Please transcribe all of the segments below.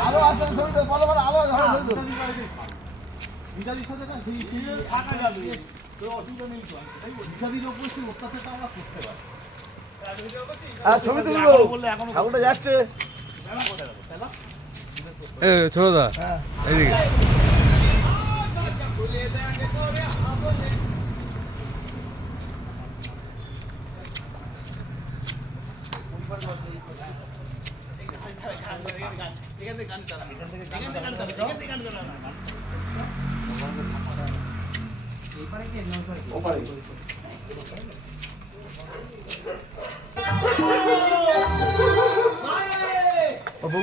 আলো আছে ছবি তো বলো বলো আলো আছে ছবি তো বিজাদির সাথে না সেই থাকা যাবে তো অসুবিধা নেই তো বিজাদির উপস্থিত অত্যাচারটা আমরা করতে পারি আর ছবি তুলবো ঠাকুরটা যাচ্ছে ছোটদা হ্যাঁ। এদিকে। ও বউ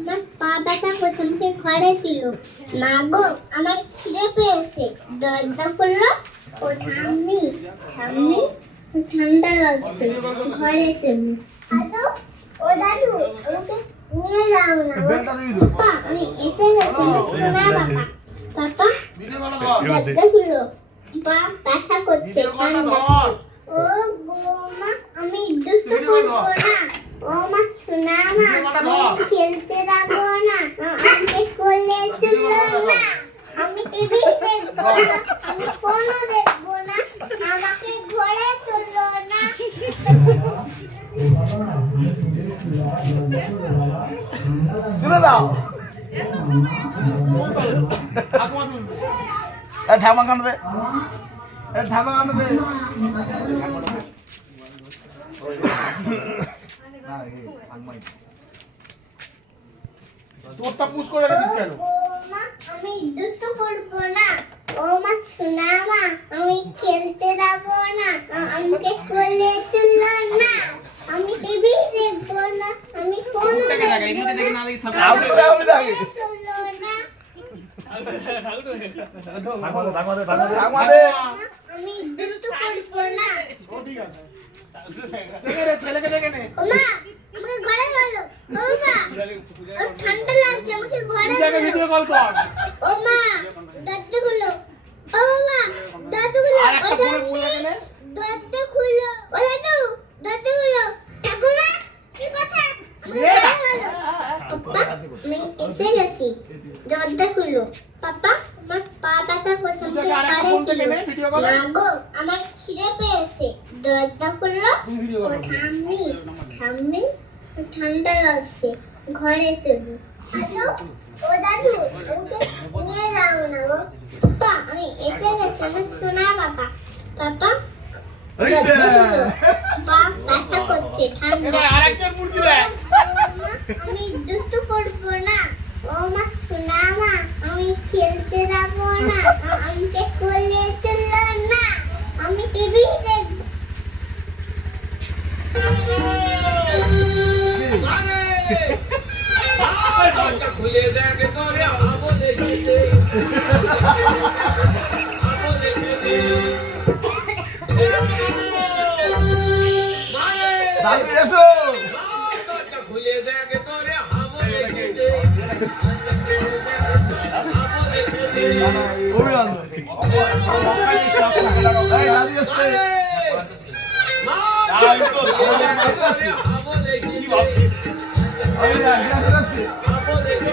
আমার পা ব্যথা করছে আমাকে ঘরে ছিল। মা গো আমার খিদে পেয়েছে। দরজা খুললো ও ঠাম্মি ঠাম্মি ঠান্ডা লাগছে ঘরে চলো দাদু ও দাদু আমাকে নিয়ে যাও না। গো। আমি এসে গেছি সোনা বাবা পাপা। ভিডিও দরজা খুললো। পা ব্যথা করছে ঠান্ডা ও বৌমা আমি দুষ্ট করব খেলতে যাব না। আমাকে কোলে তুলো না। আমি টিভি দেখব না। আমি ফোনও দেখব না। আমাকে ঘরে তুলো না। ঠামা কান দে। ঠামা কান দে। না এই আনমাই তোরটা পুশ করে রেখেছিস কেন? আমি দুষ্ট করব না। ও মা শোনা মা আমি খেলতে যাব না। আমাকে কোলে তুলো না। আমি টিভি দেখব না। আমি ফোনও দেখব না আমি দুষ্ট করব না ও ঠিক আছে দেখে রে ছেলেকে দেখে নে। মা আমাকে ঘরে গেল ও ঠান্ডা আমাকে ঘরে বিজাকে ভিডিও কল কর। ও মা দাদু খুলো। ও মা দাদু খুলো। আর একটা ফোনে ফোন ঠাম্মি, লাগে নে খুলো। ও দাদু দাদু খুলো। ঠাকুমা কি কথা? আমাকে এ ঘরে গেল পাপা আমি এসে গেছি। দরজা খুলো। পাপা আমার পা ব্যথা করছে আমাকে আমার খিদে পেয়েছে। দরজা খুললো ও ঠাম্মি ঠাম্মি ঠান্ডা লাগছে। ঘরে চলু। আমি দুষ্টু করব না ও মা সোনা মা আমি খেলতে যাব না আমাকে কোলে তুলো না আমি টিভি দেখব খুলে দেখে তোরে আবো দেখিতে দাদু এসো। খুলে দেখে তোরে আবো দেখিতে অভিনন্দন এই এসছে আবো দেখিতে আমি আসছে